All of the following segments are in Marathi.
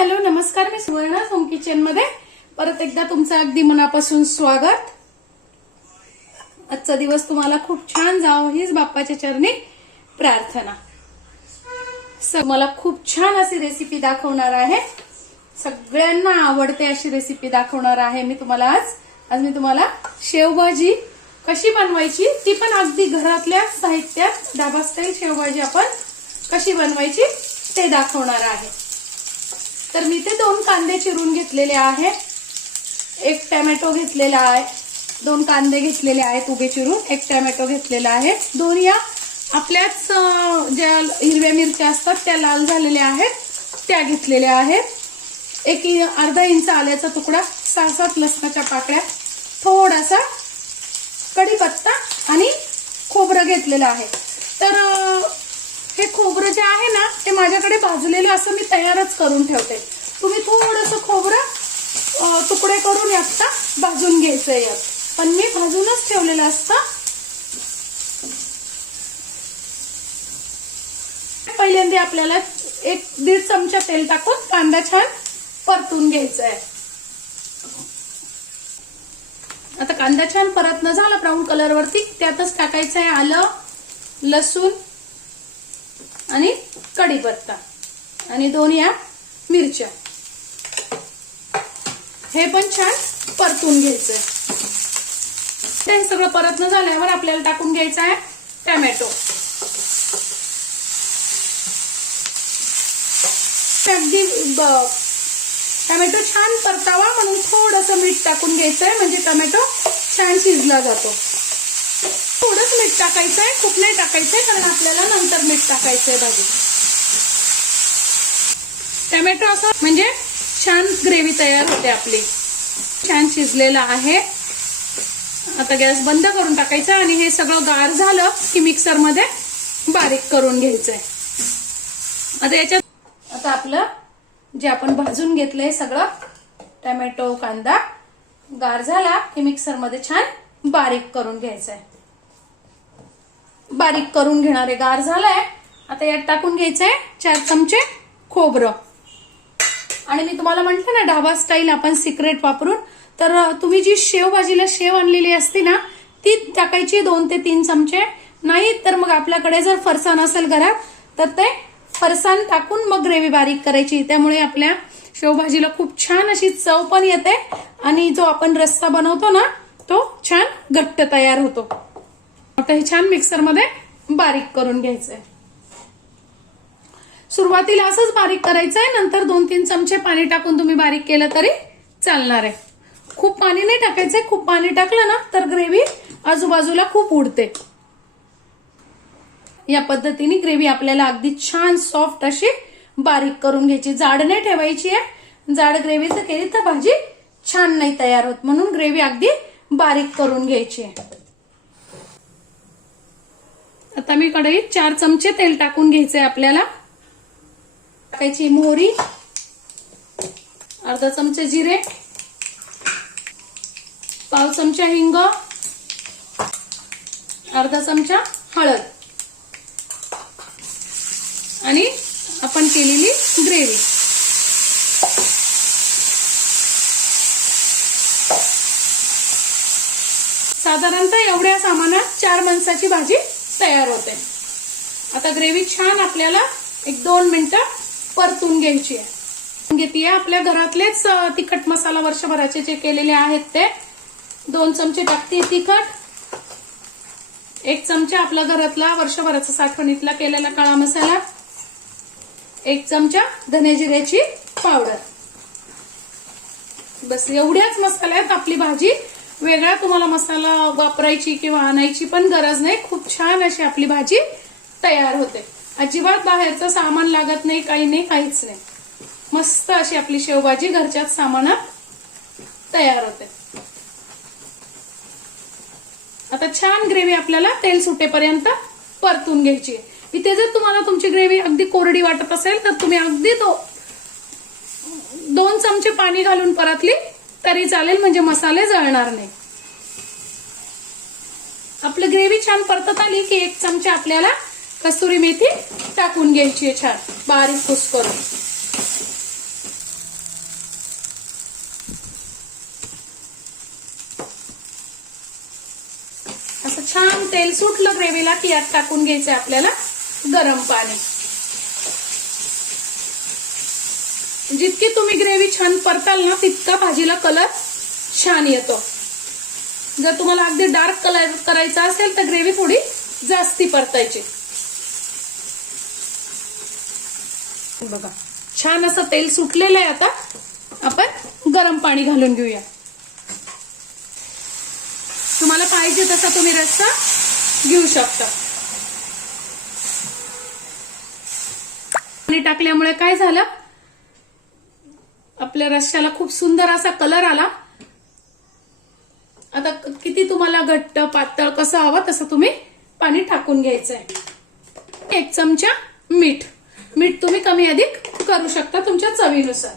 हॅलो नमस्कार, मी सुवर्णा होम किचन मध्ये परत एकदा तुमचं अगदी मनापासून स्वागत। आजचा दिवस तुम्हाला खूप छान जावो हीच बाप्पाच्या चरणी प्रार्थना। मला खूप छान अशी रेसिपी दाखवणार आहे, सगळ्यांना आवडते अशी रेसिपी दाखवणार आहे मी तुम्हाला। आज मी तुम्हाला शेवभाजी कशी बनवायची ती पण अगदी घरातल्या साहित्यात ढाबा स्टाईल शेवभाजी आपण कशी बनवायची ते दाखवणार आहे। तर मी ते 2 कांदे चिरून घेतलेले आहे, 1 टोमॅटो घेतलेला आहे, 2 कांदे घेतलेले आहेत उभे चिरून, 1 टोमॅटो घेतलेला आहे, 2 या आपल्याच ज्या हिरव्या मिरच्या असतात त्या लाल झालेल्या आहेत त्या घेतलेल्या आहेत, 1 अर्धा इंच आल्याचा तुकडा, 6-7 लसणाच्या पाकळ्या, थोडासा कढीपत्ता आणि खोबरं घेतलेलं आहे। तर हे खोबरं जे आहे ना ते माझ्याकडे भाजलेलं असं मी तयारच करून ठेवते। तुम्ही थोडंसं खोबरं तुकडे करून यात भाजून घ्यायचंय, पण मी भाजूनच ठेवलेलं असतं। पहिल्यांदा आपल्याला 1-1.5 चमचा तेल टाकून कांदा छान परतून घ्यायचा आहे। आता कांदा छान परतन झाला ब्राऊन कलर वरती, त्यातच टाकायचं आहे आलं, लसूण आणि कढीपत्ता आणि 2 या मिरच्या, हे पण छान परतून घ्यायचंय। ते सगळं परतन झाल्यावर आपल्याला टाकून घ्यायचं आहे टोमॅटो। अगदी टोमॅटो छान परतावा म्हणून थोडंसं मीठ टाकून घ्यायचंय, म्हणजे टोमॅटो छान शिजला जातो। थोडंच मीठ टाकायचंय, खूप नाही टाकायचंय, कारण आपल्याला नंतर मीठ टाकायचंय भाजी। टोमॅटो असं म्हणजे छान ग्रेव्ही तयार होते आपली। छान शिजलेला आहे। आता गॅस बंद करून टाकायचा आणि हे सगळं गार झालं की मिक्सर मध्ये बारीक करून घ्यायचंय। आता आपलं जे आपण भाजून घेतलंय सगळं टोमॅटो कांदा गार झाला की मिक्सर मध्ये छान बारीक करून घ्यायचंय। बारीक करून घेणारे गार झालाय। आता यात टाकून घ्यायचंय 4 चमचे खोबरं, आणि मी तुम्हाला म्हंटलं ना ढाबा स्टाईल आपण सिक्रेट वापरून, तर तुम्ही जी शेवभाजीला शेव आणलेली असते ना ती टाकायची 2 ते 3 चमचे, नाही तर मग आपल्याकडे जर फरसाण असेल घरात तर ते फरसाण टाकून मग ग्रेव्ही बारीक करायची। त्यामुळे आपल्या शेवभाजीला खूप छान अशी चव पण येते आणि जो आपण रस्सा बनवतो ना तो छान घट्ट तयार होतो। आता हे छान मिक्सर मध्ये बारीक करून घ्यायचंय। सुरुवातीला असंच बारीक करायचंय, नंतर 2-3 चमचे पाणी टाकून तुम्ही बारीक केलं तरी चालणार आहे। खूप पाणी नाही टाकायचंय, खूप पाणी टाकलं ना तर ग्रेव्ही आजूबाजूला खूप उडते। या पद्धतीने ग्रेव्ही आपल्याला अगदी छान सॉफ्ट अशी बारीक करून घ्यायची, जाड नाही ठेवायची आहे। जाड ग्रेव्ही जर केली तर भाजी छान नाही तयार होत, म्हणून ग्रेव्ही अगदी बारीक करून घ्यायची आहे। आता मी कढईत 4 चमचे तेल टाकून घ्यायचंय आपल्याला। टाकायची मोहरी, अर्धा चमचा जिरे, पाव चमचा हिंग, अर्धा चमचा हळद आणि आपण केलेली ग्रेव्ही। साधारणतः एवढ्या सामानात 4 माणसाची भाजी तयार होते। आता ग्रेव्ही छान आपल्याला 1-2 मिनिटं परतून घ्यायची आहे। घेते आपल्या घरातलेच तिखट मसाला वर्षभराचे जे केलेले आहेत ते 2 चमचे टाकते तिखट, 1 चमचा आपल्या घरातला वर्षभराचा साठवणीतला केलेला काळा मसाला, 1 चमचा धने जिऱ्याची पावडर। बस एवढ्याच मसाल्यात आपली भाजी, वेगळा तुम्हाला मसाला वापरायची किंवा आणायची पण गरज नाही। खूप छान अशी आपली भाजी तयार होते, अजिबात बाहेरचं सामान लागत नाही, काही नाही, काहीच नाही। मस्त अशी आपली शेवभाजी घरच्याच सामानात तयार होते। आता छान ग्रेव्ही आपल्याला तेल सुटेपर्यंत परतून घ्यायची आहे। इथे जर तुम्हाला तुमची ग्रेव्ही अगदी कोरडी वाटत असेल तर तुम्ही अगदी 2 चमचे पाणी घालून परतली तरी चालेल, म्हणजे मसाले जळणार नाही। आपली ग्रेव्ही छान परतत आली की 1 चमचा आपल्याला कसुरी मेथी टाकून घ्यायची आहे, छान बारीक कुस्करून। तेल सुटलं ग्रेव्हीला की यात टाकून घ्यायचं आपल्याला गरम पाणी. जितकी तुम्ही ग्रेव्ही छान परताल ना तितका भाजीला कलर छान येतो. जर तुम्हाला अगदी डार्क कलर करायचा असेल तर ग्रेव्ही थोडी जास्ती परतायची. बघा छान असं तेल सुटलेलं आहे. आता आपण गरम पाणी घालून घेऊया. तुम्हाला पाहिजे तसा तुम्ही रस्सा घेऊ शकता. पाणी टाकल्यामुळे काय झालं, आपल्या रश्श्याला खूप सुंदर असा कलर आला. आता किती तुम्हाला घट्ट पातळ कसं हवं तसं तुम्ही पाणी टाकून घ्यायचंय. 1 चमचा मीठ. मीठ तुम्ही कमी अधिक करू शकता तुमच्या चवीनुसार.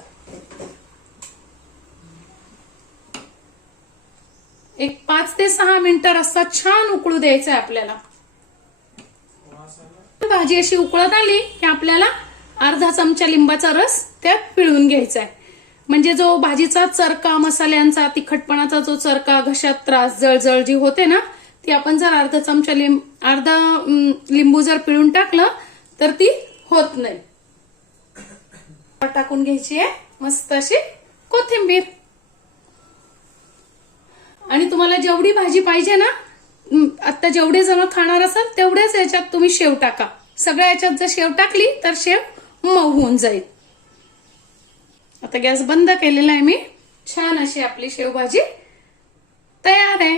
एक 5 ते 6 मिनिटं रस्सा छान उकळू द्यायचा आहे आपल्याला. भाजी अशी उकळत आली की आपल्याला अर्धा चमचा लिंबाचा रस त्यात पिळून घ्यायचा आहे. म्हणजे जो भाजीचा चरका, मसाल्यांचा तिखटपणाचा जो चरका, घशात त्रास, जळजळ जी होते ना, ती आपण जर अर्धा लिंबू जर पिळून टाकलं तर ती होत नाही. टाकून घ्यायची आहे मस्त अशी कोथिंबीर. आणि तुम्हाला जेवढी भाजी पाहिजे ना, आता जेवढे जण खाणार असाल तेवढेच याच्यात तुम्ही शेव टाका. सगळ्या याच्यात जर शेव टाकली तर शेव मऊ होऊन जाईल. आता गॅस बंद केलेला आहे मी. छान अशी आपली शेवभाजी तयार आहे.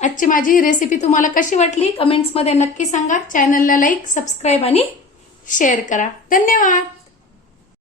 आजची माझी ही रेसिपी तुम्हाला कशी वाटली कमेंट्स मध्ये नक्की सांगा. चॅनलला लाईक, सबस्क्राईब आणि शेअर करा. धन्यवाद.